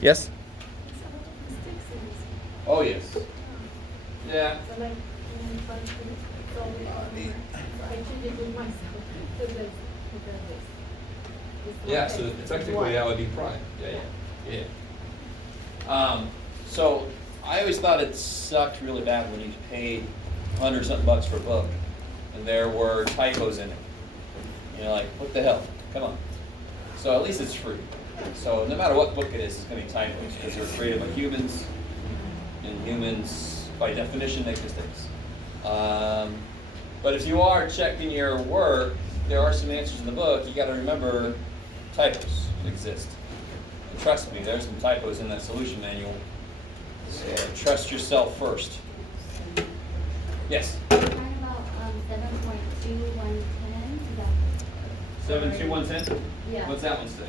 Yes? Oh, yes. Yeah. Yeah, so technically that would be prime. Yeah. So I always thought it sucked really bad when you paid $100-something bucks for a book and there were typos in it. You're like, what the hell? Come on. So at least it's free. So no matter what book it is, it's going to be typos because they're created by humans, and humans, by definition, make mistakes. But if you are checking your work, there are some answers in the book. You got to remember typos exist. And trust me, there's some typos in that solution manual. So trust yourself first. Yes? Talking about 7.2110. 72110? Yeah. What's that one say?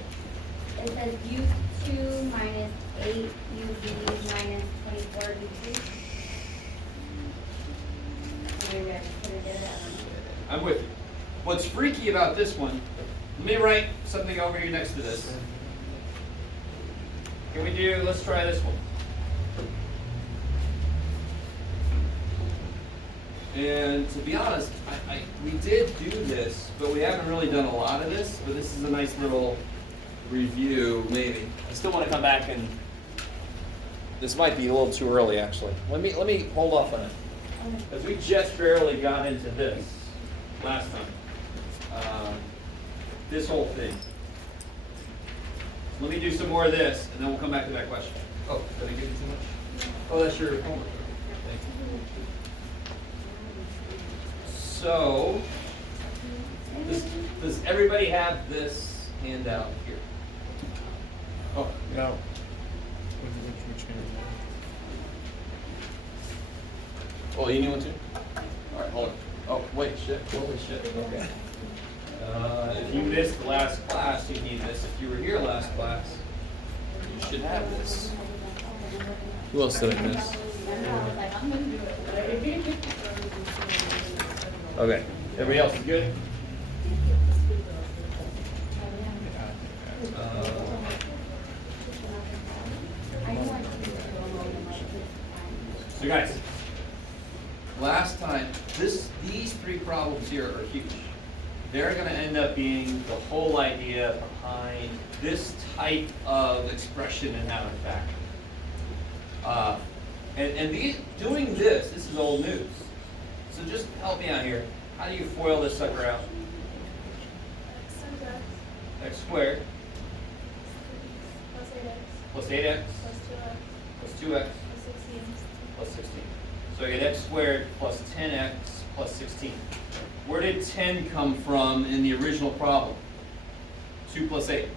It says U2 minus 8 UV minus 24 UV. Maybe I just put it in that one. I'm with you. What's freaky about this one, let me write something over here next to this. Let's try this one. And to be honest, we did do this, but we haven't really done a lot of this, but this is a nice little review, maybe. I still want to come back and, this might be a little too early actually. Let me hold off on it. Because we just barely got into this last time. This whole thing. Let me do some more of this, and then we'll come back to that question. Oh, did I give you too much? Oh, that's your homework. Thank you. So, does everybody have this handout here? Oh, No. Which hand? oh, you need one too? All right, hold on. Oh, wait, shit. Holy shit. Okay. If you missed the last class, you need this. If you were here last class, you should have this. Who else did I miss? I'm gonna do it. Okay. Everybody else is good? So guys, last time, these three problems here are huge. They're going to end up being the whole idea behind this type of expression in how to factor. And doing this is old news. So just help me out here. How do you FOIL this sucker out? X squared plus 8x plus 2x plus 16. So I get x squared plus 10x plus 16. Where did 10 come from in the original problem? 2 plus 8.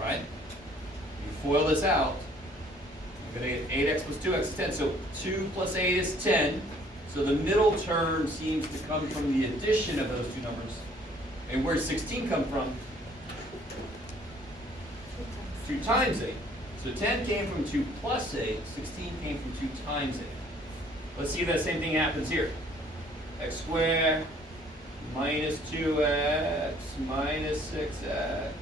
Right? You FOIL this out, you're going to get 8x plus 2x is 10. So 2 plus 8 is 10. So the middle term seems to come from the addition of those two numbers. And where does 16 come from? 2 times 8. So 10 came from 2 plus 8. 16 came from 2 times 8. Let's see if that same thing happens here. X squared minus 2x minus 6x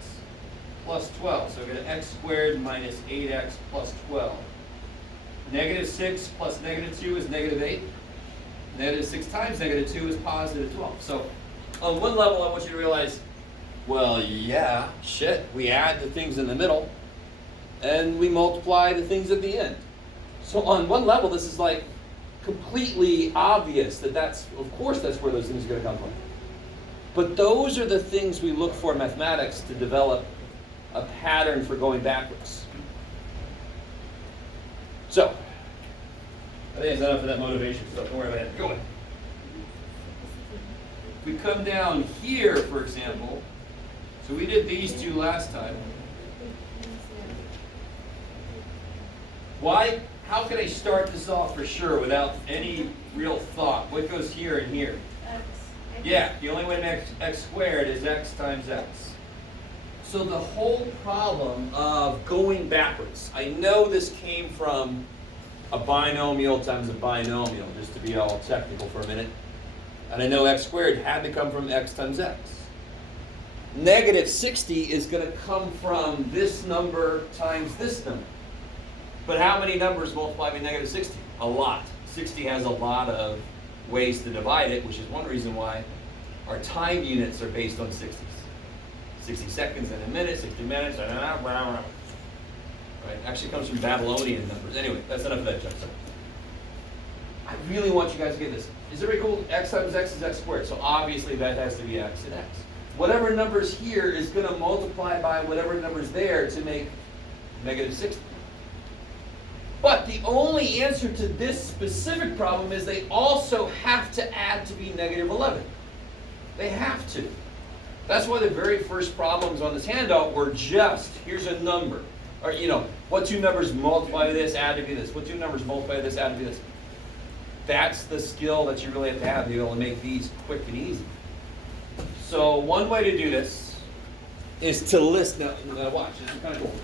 plus 12. So we're going to x squared minus 8x plus 12. Negative 6 plus negative 2 is negative 8. Negative 6 times negative 2 is positive 12. So on one level, I want you to realize, well, yeah, shit, we add the things in the middle, and we multiply the things at the end. So on one level, this is like completely obvious that of course that's where those things are going to come from. But those are the things we look for in mathematics to develop a pattern for going backwards. So, I think that's enough of that motivation stuff. Don't worry about it. Go ahead. If we come down here, for example, so we did these two last time. Why? How can I start this off for sure without any real thought? What goes here and here? X. Yeah, the only way to make x squared is x times x. So the whole problem of going backwards, I know this came from a binomial times a binomial, just to be all technical for a minute. And I know x squared had to come from x times x. negative 60 is going to come from this number times this number. But how many numbers multiply by negative 60? A lot. 60 has a lot of ways to divide it, which is one reason why our time units are based on 60s. 60 seconds in a minute, 60 minutes, right? Actually comes from Babylonian numbers. Anyway, that's enough of that junk. I really want you guys to get this. Is it really cool? X times x is x squared. So obviously that has to be x and x. Whatever number's here is going to multiply by whatever number's there to make negative 60. But the only answer to this specific problem is they also have to add to be negative 11. They have to. That's why the very first problems on this handout were just, here's a number. Or, what two numbers multiply to this, add to be this? What two numbers multiply to this, add to be this? That's the skill that you really have to be able to make these quick and easy. So one way to do this is to list, now watch, this is kind of cool.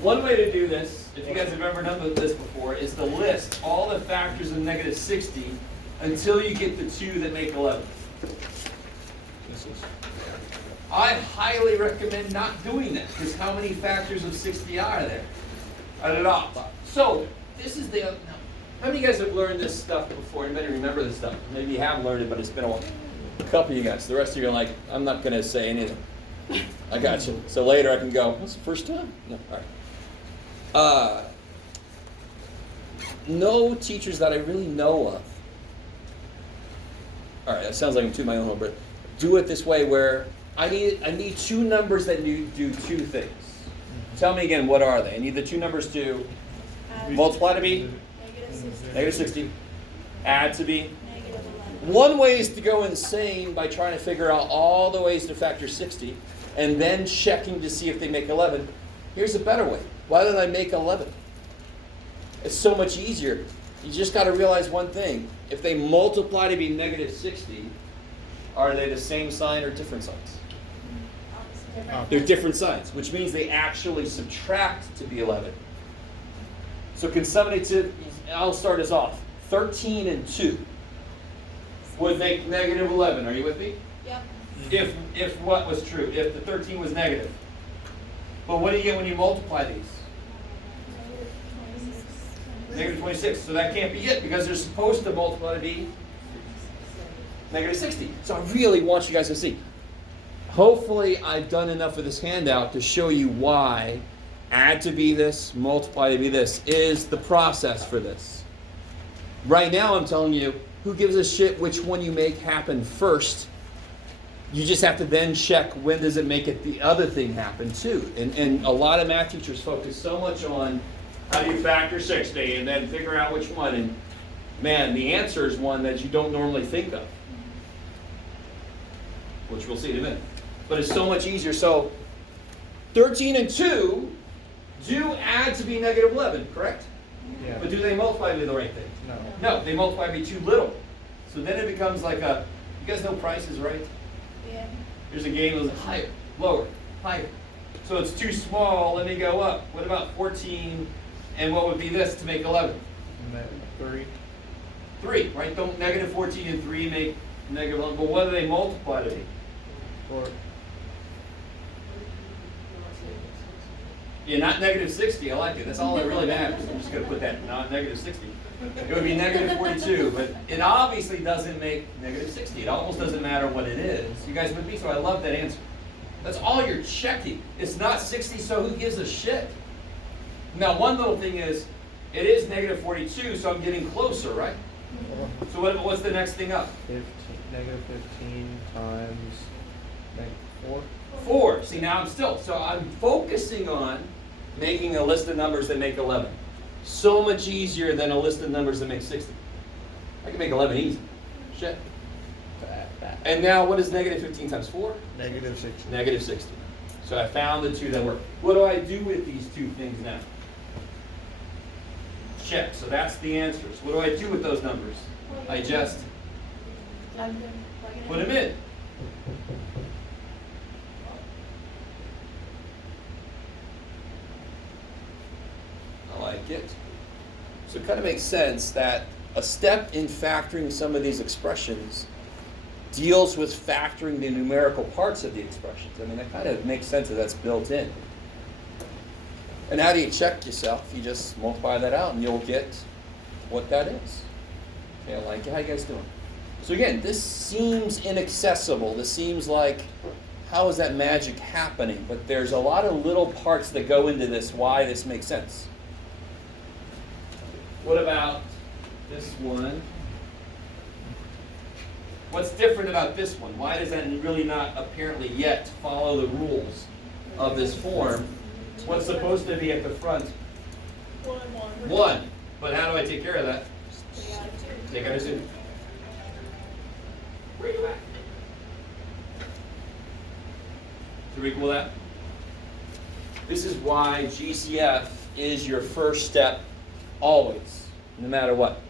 One way to do this, if you guys have ever done this before, is to list all the factors of negative 60 until you get the two that make 11. I highly recommend not doing that, because how many factors of 60 are there? A lot. So, this is the, how many of you guys have learned this stuff before? Anybody remember this stuff? Maybe you have learned it, but it's been a while. A couple of you guys. The rest of you are like, I'm not going to say anything. I got you. So later I can go, that's the first time? No, all right. No teachers that I really know of. All right, that sounds like I'm tooting my own horn, but do it this way where I need two numbers that do two things. Tell me again, what are they? I need the two numbers to multiply to be negative 60, add to be. One way is to go insane by trying to figure out all the ways to factor 60 and then checking to see if they make 11. Here's a better way. Why don't I make 11? It's so much easier. You just got to realize one thing. If they multiply to be negative 60, are they the same sign or different signs? They're different signs, which means they actually subtract to be 11. So can somebody, I'll start us off. 13 and 2 would make negative 11. Are you with me? Yep. If what was true? If the 13 was negative. But what do you get when you multiply these? Negative 26. So that can't be it, because they're supposed to multiply to be negative 60. So I really want you guys to see. Hopefully I've done enough of this handout to show you why add to be this, multiply to be this is the process for this. Right now I'm telling you, who gives a shit which one you make happen first? You just have to then check when does it make it the other thing happen too. And a lot of math teachers focus so much on how do you factor 60 and then figure out which one. And man, the answer is one that you don't normally think of, which we'll see in a minute. But it's so much easier. So 13 and 2 do add to be negative 11, correct? Yeah. But do they multiply to be the right thing? No. No, they multiply to be too little. So then it becomes like you guys know Price is Right? Yeah. There's a game that was higher, lower, higher. So it's too small, let me go up. What about 14, and what would be this to make 11? 3. 3, right? Don't negative 14 and 3 make negative 11, but what do they multiply to be? 4. Yeah, not negative 60, I like it. That's all that really matters. I'm just going to put that not negative 60. It would be negative 42, but it obviously doesn't make negative 60. It almost doesn't matter what it is. You guys with me? So I love that answer. That's all you're checking. It's not 60, so who gives a shit? Now, one little thing is, it is negative 42, so I'm getting closer, right? So what's the next thing up? Negative 15 times negative 4. 4. See, now so I'm focusing on making a list of numbers that make 11. So much easier than a list of numbers that make 60. I can make 11 easy. Shit. And now what is negative 15 times 4? Negative 60. Negative 60. So I found the two that work. What do I do with these two things now? Check. So that's the answers. What do I do with those numbers? I just put them in. I like it. So it kind of makes sense that a step in factoring some of these expressions deals with factoring the numerical parts of the expressions. I mean, that kind of makes sense that that's built in. And how do you check yourself? You just multiply that out and you'll get what that is. Okay, I like it. How you guys doing? So again, this seems inaccessible. This seems like, how is that magic happening? But there's a lot of little parts that go into this, why this makes sense. What about this one? What's different about this one? Why does that really not apparently yet follow the rules of this form? What's supposed to be at the front? 1. But how do I take care of that? Take out a 2. Where are you at? To equal that? This is why GCF is your first step always, no matter what.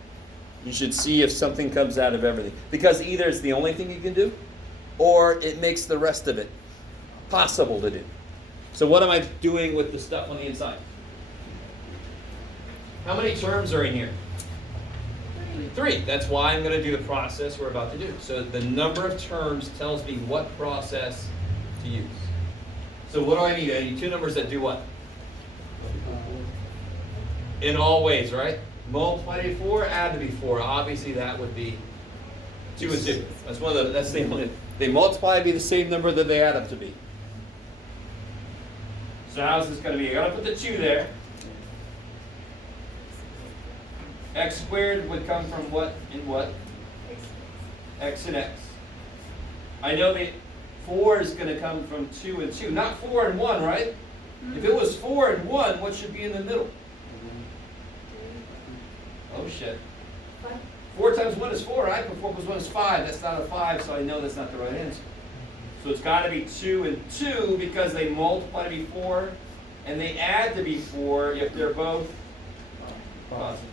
You should see if something comes out of everything. Because either it's the only thing you can do, or it makes the rest of it possible to do. So what am I doing with the stuff on the inside? How many terms are in here? 3. That's why I'm going to do the process we're about to do. So the number of terms tells me what process to use. So what do I need? I need 2 numbers that do what? In all ways, right? Multiply to be 4, add to be 4. Obviously that would be 2 and 2. That's the only. They multiply to be the same number that they add up to be. So how's this going to be? I got to put the 2 there. X squared would come from what and what? X and X. I know that 4 is going to come from 2 and 2. Not 4 and 1, right? If it was 4 and 1, what should be in the middle? Oh shit. 4 times 1 is 4, right? But 4 plus 1 is 5. That's not a 5, so I know that's not the right answer. So it's got to be 2 and 2 because they multiply to be 4 and they add to be 4 if they're both positive.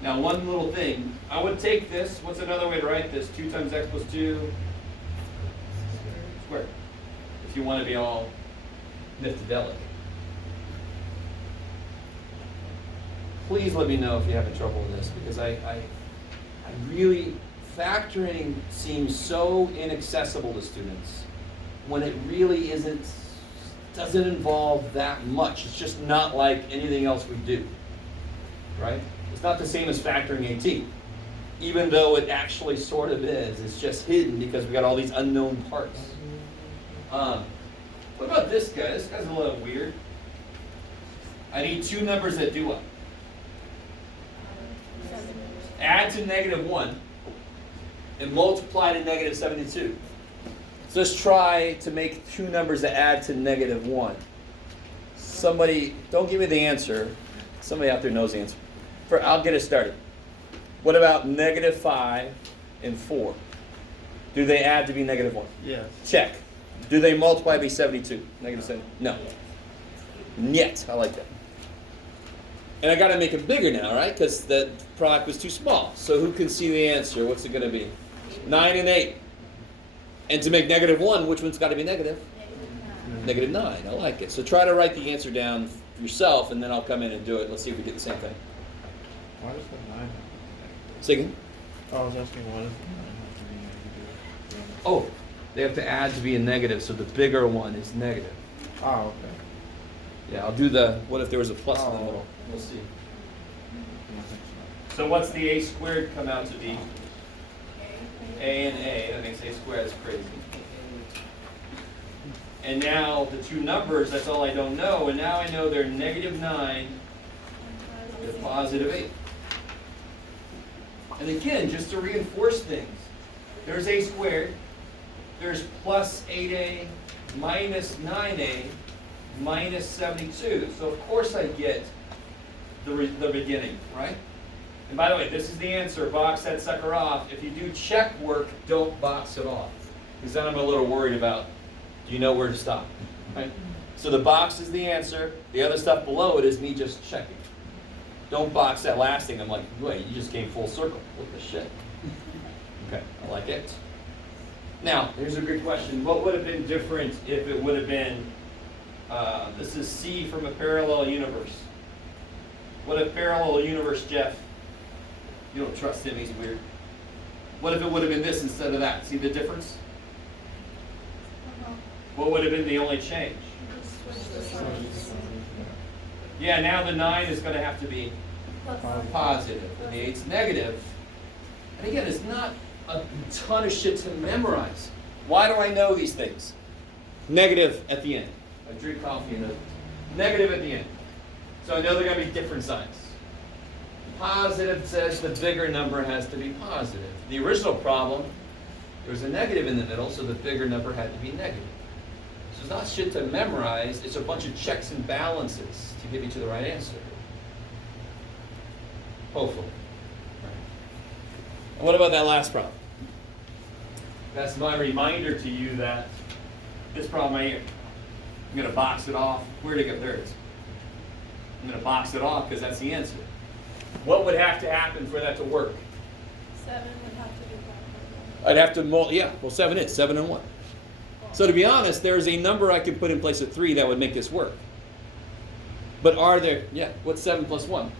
Now one little thing. I would take this. What's another way to write this? 2 times x plus 2 squared. If you want to be all niftedelic. Please let me know if you're having trouble with this, because I really, factoring seems so inaccessible to students when it really doesn't involve that much. It's just not like anything else we do, right? It's not the same as factoring 18, even though it actually sort of is. It's just hidden because we got all these unknown parts. What about this guy? This guy's a little weird. I need 2 numbers that do what? Add to -1 and multiply to -72. So let's try to make 2 numbers that add to -1. Somebody, don't give me the answer. Somebody out there knows the answer. I'll get it started. What about -5 and 4? Do they add to be -1? Yes. Check. Do they multiply to be 72? -7? No. Yet. I like that. And I got to make it bigger now, right? Because the product was too small. So who can see the answer? What's it going to be? 9 and 8. And to make -1, which one's got to be negative? -9. I like it. So try to write the answer down yourself, and then I'll come in and do it. Let's see if we get the same thing. Why does the 9 have to be negative? Say again? I was asking, why does the 9 have to be negative? Oh, they have to add to be a negative, so the bigger one is negative. Oh, okay. Yeah, I'll do the, what if there was a plus in the middle? We'll see. So what's the a squared come out to be? A and A, that makes a squared, that's crazy. And now the 2 numbers, that's all I don't know, and now I know they're -9, they're +8. And again, just to reinforce things, there's a squared, there's +8a minus 9a minus 72. So of course I get the beginning, right? And by the way, this is the answer. Box that sucker off. If you do check work, don't box it off. Because then I'm a little worried about, do you know where to stop? Right? So the box is the answer. The other stuff below it is me just checking. Don't box that last thing. I'm like, wait, you just came full circle. What the shit? Okay, I like it. Now, here's a good question. What would have been different if it would have been, this is C from a parallel universe. What a parallel universe, Jeff? You don't trust him, he's weird. What if it would have been this instead of that? See the difference? What would have been the only change? Yeah, now the 9 is going to have to be positive, and the 8's negative. And again, it's not a ton of shit to memorize. Why do I know these things? Negative at the end. I drink coffee and negative at the end. So I know they're going to be different signs. Positive says the bigger number has to be positive. The original problem, there was a negative in the middle, so the bigger number had to be negative. So it's not shit to memorize, it's a bunch of checks and balances to get you to the right answer. Hopefully. And what about that last problem? That's my reminder to you that this problem right here, I'm going to box it off. Where'd it go? There it is. I'm going to box it off because that's the answer. What would have to happen for that to work? 7 would have to be 5. I'd have to, yeah, well 7 is, 7 and 1. So to be honest, there's a number I can put in place of 3 that would make this work. But are there, yeah, what's 7 plus 1?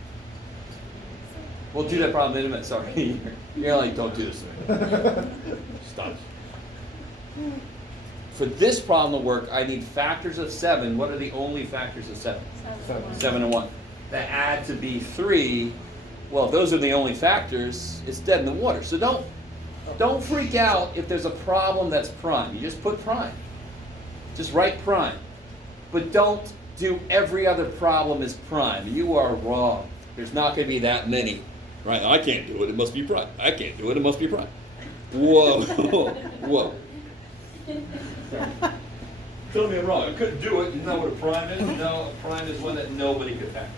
We'll do that problem in a minute, sorry. You're like, don't do this to me. Stop. For this problem to work, I need factors of 7. What are the only factors of 7? 7 and 1. That add to be 3. Well, if those are the only factors, it's dead in the water. So don't freak out if there's a problem that's prime. You just put prime. Just write prime. But don't do every other problem as prime. You are wrong. There's not going to be that many. Right? I can't do it. It must be prime. I can't do it. It must be prime. Whoa. Whoa. Tell me I'm wrong. I couldn't do it. Isn't that what a prime is? No, a prime is one that nobody could factor.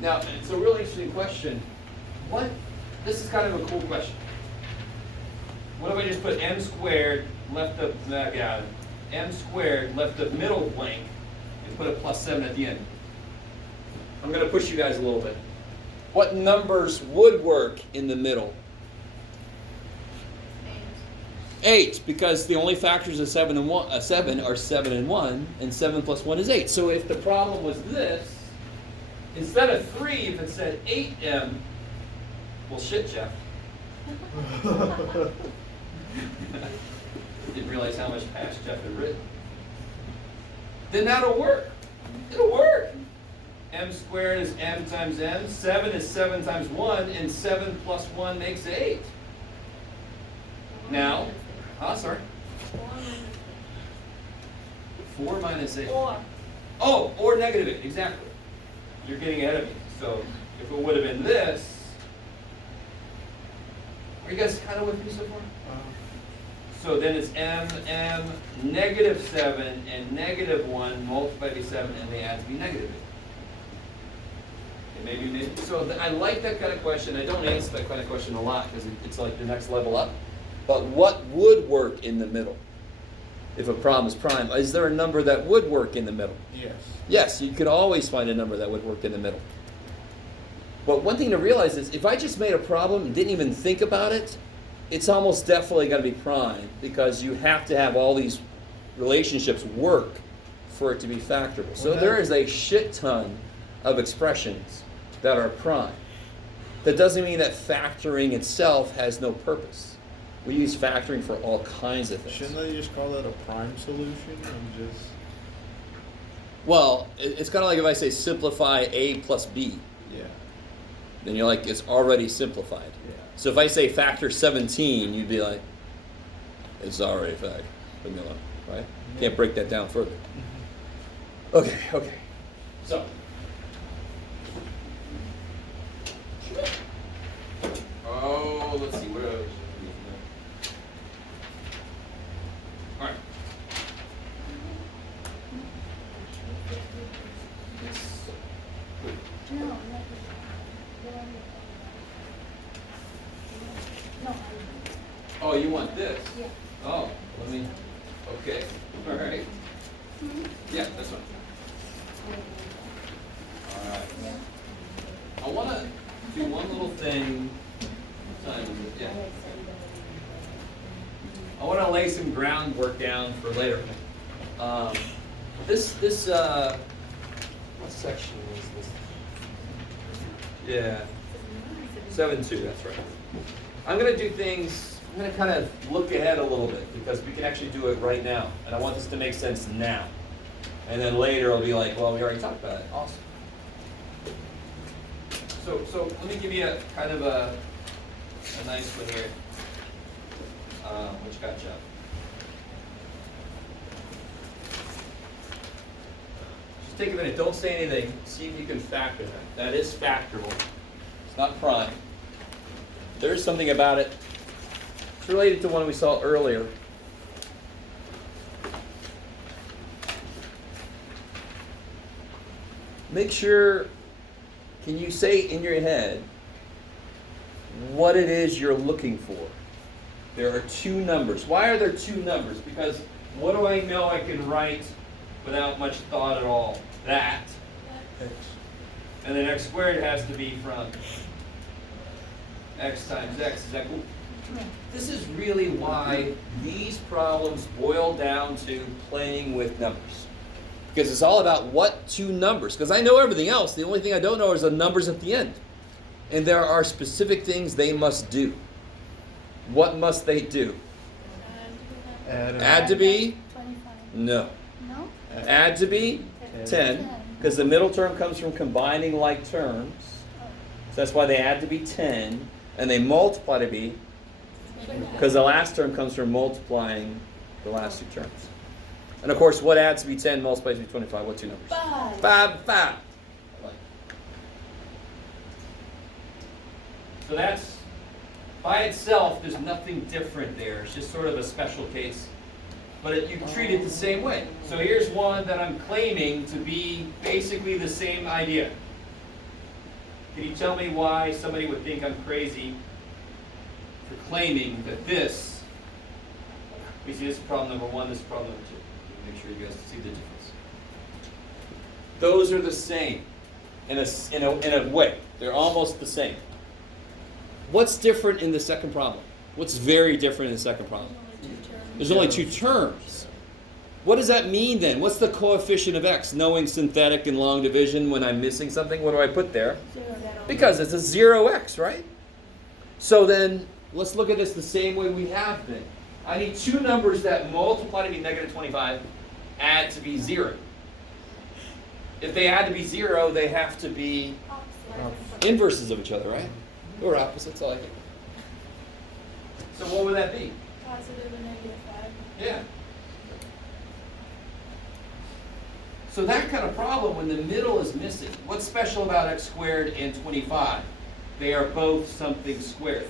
Now, it's a really interesting question. This is kind of a cool question. What if I just put m squared, left the, m squared, left the middle blank, and put a plus 7 at the end? I'm going to push you guys a little bit. What numbers would work in the middle? 8, because the only factors of 7 are 7 and 1, and 7 plus 1 is 8. So if the problem was this, instead of 3, if it said 8m, well, shit, Jeff. Didn't realize how much past Jeff had written. Then that'll work. It'll work. M squared is m times m. 7 is 7 times 1, and 7 plus 1 makes 8. Now, sorry. 4 minus 8. Or negative 8, exactly. You're getting ahead of me. So if it would have been this, are you guys kind of with me so far? So then it's m, negative 7, and negative 1 multiplied by 7, and they add to be negative 8. Maybe. So I like that kind of question. I don't answer that kind of question a lot because it's like the next level up. But what would work in the middle if a problem is prime? Is there a number that would work in the middle? Yes. Yes, you could always find a number that would work in the middle. But one thing to realize is if I just made a problem and didn't even think about it, it's almost definitely going to be prime because you have to have all these relationships work for it to be factorable. So there is a shit ton of expressions that are prime. That doesn't mean that factoring itself has no purpose. We use factoring for all kinds of things. Shouldn't they just call that a prime solution and just... Well, it's kind of like if I say simplify A plus B. Yeah. Then you're like, it's already simplified. Yeah. So if I say factor 17, you'd be like, it's already factored. Leave me alone, right? Yeah. Can't break that down further. Okay. So. Oh, let's see, where else? All right. Oh, you want this? Yeah. Oh, let me, okay, all right. Yeah, that's fine. All right. I want to do one little thing. Yeah. I want to lay some groundwork down for later. This what section is this? Yeah. 7.2, that's right. I'm going to do things, I'm going to kind of look ahead a little bit because we can actually do it right now. And I want this to make sense now. And then later it'll be like, well, we already talked about it. Awesome. So let me give you a kind of a nice one here. Which got you? Just take a minute. Don't say anything. See if you can factor that. That is factorable. It's not prime. There is something about it. It's related to one we saw earlier. Make sure, can you say in your head what it is you're looking for? There are two numbers. Why are there two numbers? Because what do I know I can write without much thought at all? That. X. And then x squared has to be from x times x. Is that cool? This is really why these problems boil down to playing with numbers. Because it's all about what two numbers. Because I know everything else. The only thing I don't know is the numbers at the end. And there are specific things they must do. What must they do? Add to be? 25. No. No? Add to be? 10. Because the middle term comes from combining like terms. So that's why they add to be 10. And they multiply to be? Because the last term comes from multiplying the last two terms. And of course, what adds to be 10 multiplies to be 25? What two numbers? 5. 5. So that's, by itself, there's nothing different there. It's just sort of a special case. But you treat it the same way. So here's one that I'm claiming to be basically the same idea. Can you tell me why somebody would think I'm crazy for claiming that this, we see this is problem number 1, this is problem number 2. Make sure you guys see the difference. Those are the same in a way. They're almost the same. What's different in the second problem? What's very different in the second problem? There's only two terms. What does that mean then? What's the coefficient of x? Knowing synthetic and long division when I'm missing something, what do I put there? Because it's a 0x, right? So then, let's look at this the same way we have been. I need two numbers that multiply to be negative 25, add to be 0. If they add to be 0, they have to be inverses of each other, right? Or opposites, I like it. So what would that be? Positive and negative 5. Yeah. So that kind of problem, when the middle is missing, what's special about x squared and 25? They are both something squared.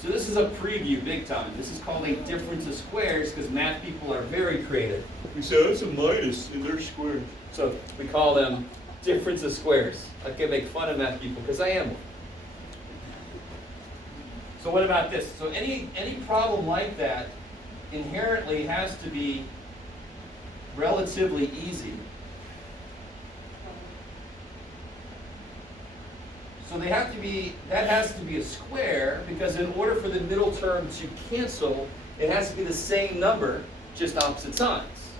So this is a preview big time. This is called a difference of squares because math people are very creative. We say that's a minus and they're squared. So we call them difference of squares. I can make fun of math people because I am one. So what about this? So any problem like that inherently has to be relatively easy. So they have to be, that has to be a square because in order for the middle term to cancel, it has to be the same number, just opposite signs.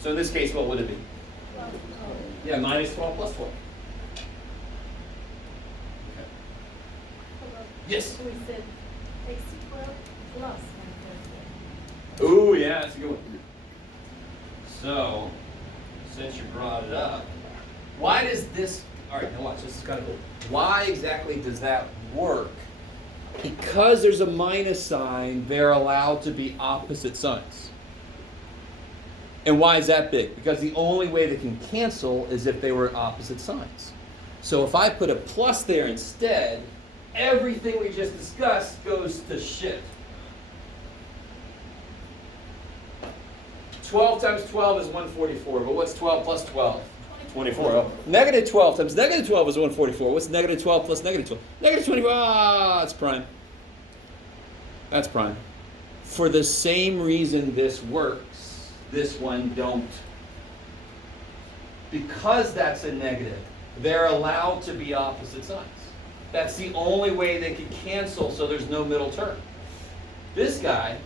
So in this case, what would it be? Yeah, minus 12 plus 12. Okay. Yes? We said x equal plus 140. Ooh, yeah, that's a good one. So, since you brought it up, why does this, all right, now watch, this is kind of cool. Why exactly does that work? Because there's a minus sign, they're allowed to be opposite signs. And why is that big? Because the only way they can cancel is if they were opposite signs. So if I put a plus there instead, everything we just discussed goes to shit. 12 times 12 is 144, but what's 12 plus 12? 24. Oh. Negative 12 times negative 12 is 144. What's negative 12 plus negative 12? Negative 24. Ah, that's prime. That's prime. For the same reason this works, this one don't. Because that's a negative, they're allowed to be opposite signs. That's the only way they can cancel, so there's no middle term. This guy,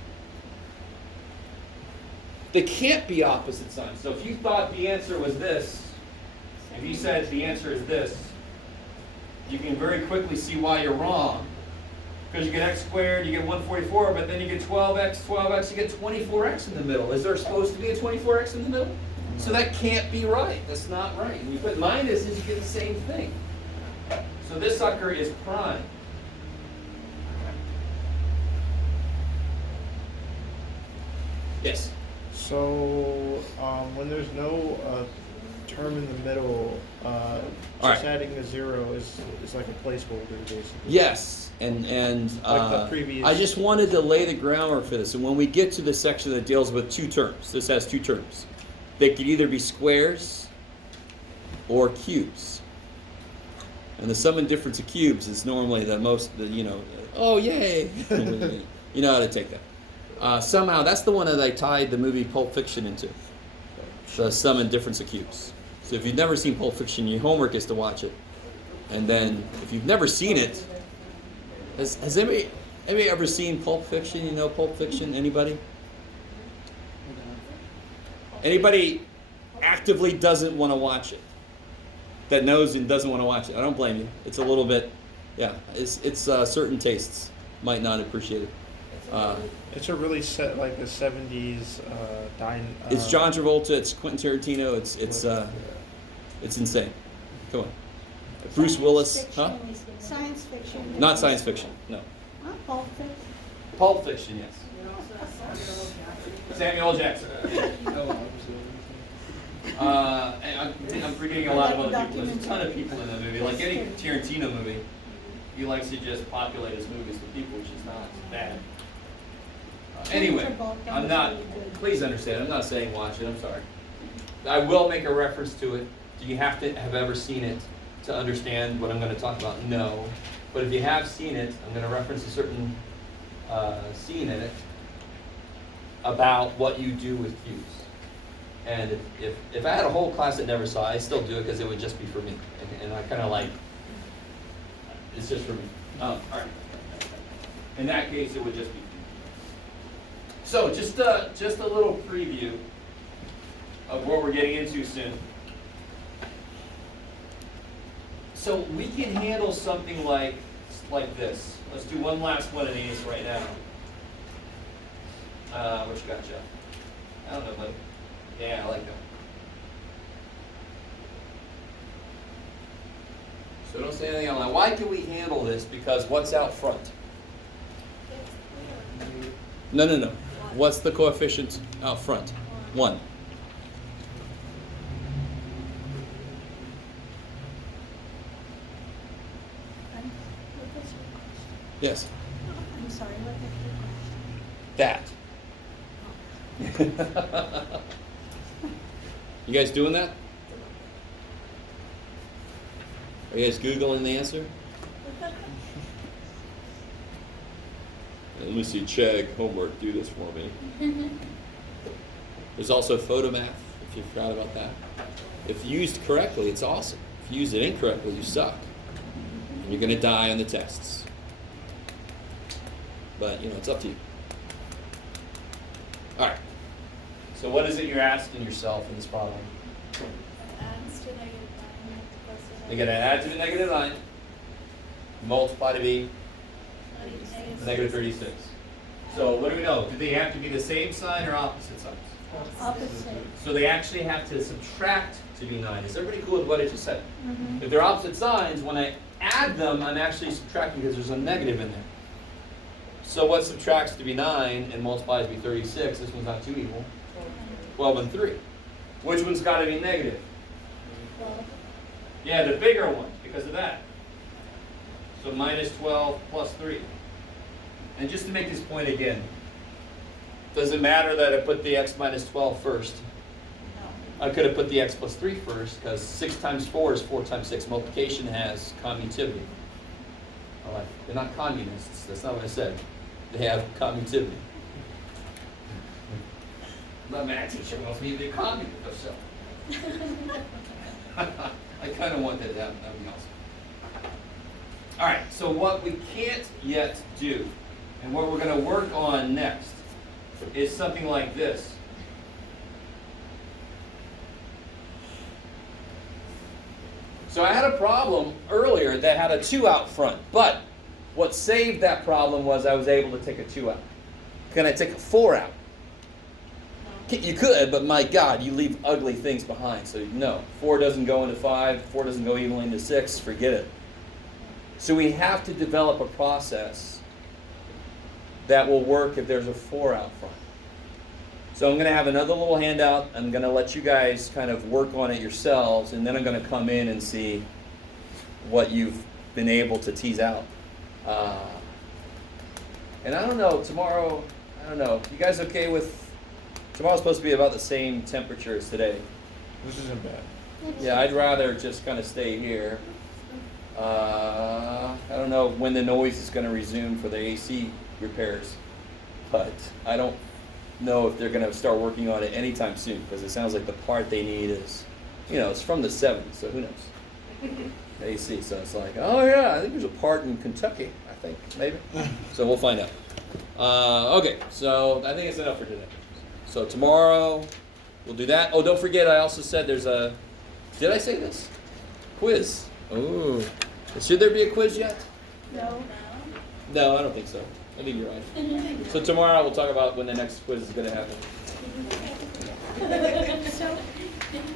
they can't be opposite signs. So if you thought the answer was this, if you said the answer is this, you can very quickly see why you're wrong. Because you get x squared, you get 144, but then you get 12x, you get 24x in the middle. Is there supposed to be a 24x in the middle? So that can't be right. That's not right. When you put minuses, you get the same thing. So this sucker is prime. Yes? So, when there's no term in the middle, right. just adding a 0 is like a placeholder, basically. Yes, and Like the previous- I just wanted to lay the groundwork for this. And when we get to the section that deals with two terms, this has two terms. They could either be squares or cubes. And the sum and difference of cubes is normally the most, oh yay! You know how to take that. Somehow, that's the one that I tied the movie Pulp Fiction into. The sum and difference of cubes. So if you've never seen Pulp Fiction, your homework is to watch it. And then, if you've never seen it, has anybody ever seen Pulp Fiction? You know Pulp Fiction? Anybody? Anybody actively doesn't want to watch it? That knows and doesn't want to watch it? I don't blame you. It's a little bit, yeah. It's certain tastes might not appreciate it. It's a really set like the 70s It's John Travolta. It's Quentin Tarantino. It's insane. Come on. Bruce Willis, huh? Science fiction. Not science fiction. No. Not Pulp Fiction. Pulp Fiction, yes. Samuel L. Jackson. And I'm forgetting a lot of other people. There's a ton of people in that movie. Like any Tarantino movie, he likes to just populate his movies with people, which is not bad. Anyway, I'm not, please understand, I'm not saying watch it, I'm sorry. I will make a reference to it. Do you have to have ever seen it to understand what I'm going to talk about? No. But if you have seen it, I'm going to reference a certain scene in it about what you do with cubes. And if I had a whole class that never saw it, I still do it because it would just be for me. And I kind of like, it's just for me. All right. In that case, it would just be for me. So just a little preview of what we're getting into soon. So we can handle something like this. Let's do one last one of these right now. What you got, Jeff? I don't know, buddy. Yeah, I like that. So don't say anything online. Why can we handle this? Because what's out front? No. What's the coefficient out front? 1. Yes. I'm sorry, what the That. You guys doing that? Are you guys Googling the answer? Let me see, Chegg, homework, do this for me. There's also photomath, if you forgot about that. If used correctly, it's awesome. If you use it incorrectly, you suck. And you're going to die on the tests. But, it's up to you. All right. So what is it you're asking yourself in this problem? Adds to -9 plus They got to add to the -9, multiply to be -36. So what do we know? Do they have to be the same sign or opposite signs? opposite. So they actually have to subtract to be 9. Is everybody cool with what I just said? Mm-hmm. If they're opposite signs, when I add them, I'm actually subtracting because there's a negative in there. So what subtracts to be 9 and multiplies to be 36? This one's not too equal. 12 and 3. Which one's got to be negative? 12. Yeah, the bigger one, because of that. So minus 12 plus 3. And just to make this point again, does it matter that I put the x minus 12 first? No. I could have put the x plus 3 first, because 6 times 4 is 4 times 6. Multiplication has commutativity. All right. They're not communists. That's not what I said. They have commutativity. My math teacher wants me to be a communist, so. I kind of want that to happen. That would be awesome. All right, so what we can't yet do, and what we're going to work on next, is something like this. So I had a problem earlier that had a 2 out front, but what saved that problem was I was able to take a 2 out. Can I take a 4 out? You could, but my God, you leave ugly things behind. So no, 4 doesn't go into 5, 4 doesn't go evenly into 6, forget it. So we have to develop a process that will work if there's a 4 out front. So I'm going to have another little handout. I'm going to let you guys kind of work on it yourselves, and then I'm going to come in and see what you've been able to tease out. And I don't know, tomorrow, I don't know. You guys okay with, tomorrow's supposed to be about the same temperature as today. This isn't bad. Yeah, I'd rather just kind of stay here. I don't know when the noise is going to resume for the AC repairs, but I don't know if they're going to start working on it anytime soon, because it sounds like the part they need is, it's from the 70s, so who knows? AC, so it's like, oh yeah, I think there's a part in Kentucky, I think, maybe. So we'll find out. Okay, so I think it's enough for today. So tomorrow, we'll do that. Oh, don't forget, I also said there's a, did I say this? Quiz. Oh, should there be a quiz yet? No. No, I don't think so. I think you're right. So tomorrow we'll talk about when the next quiz is going to happen. So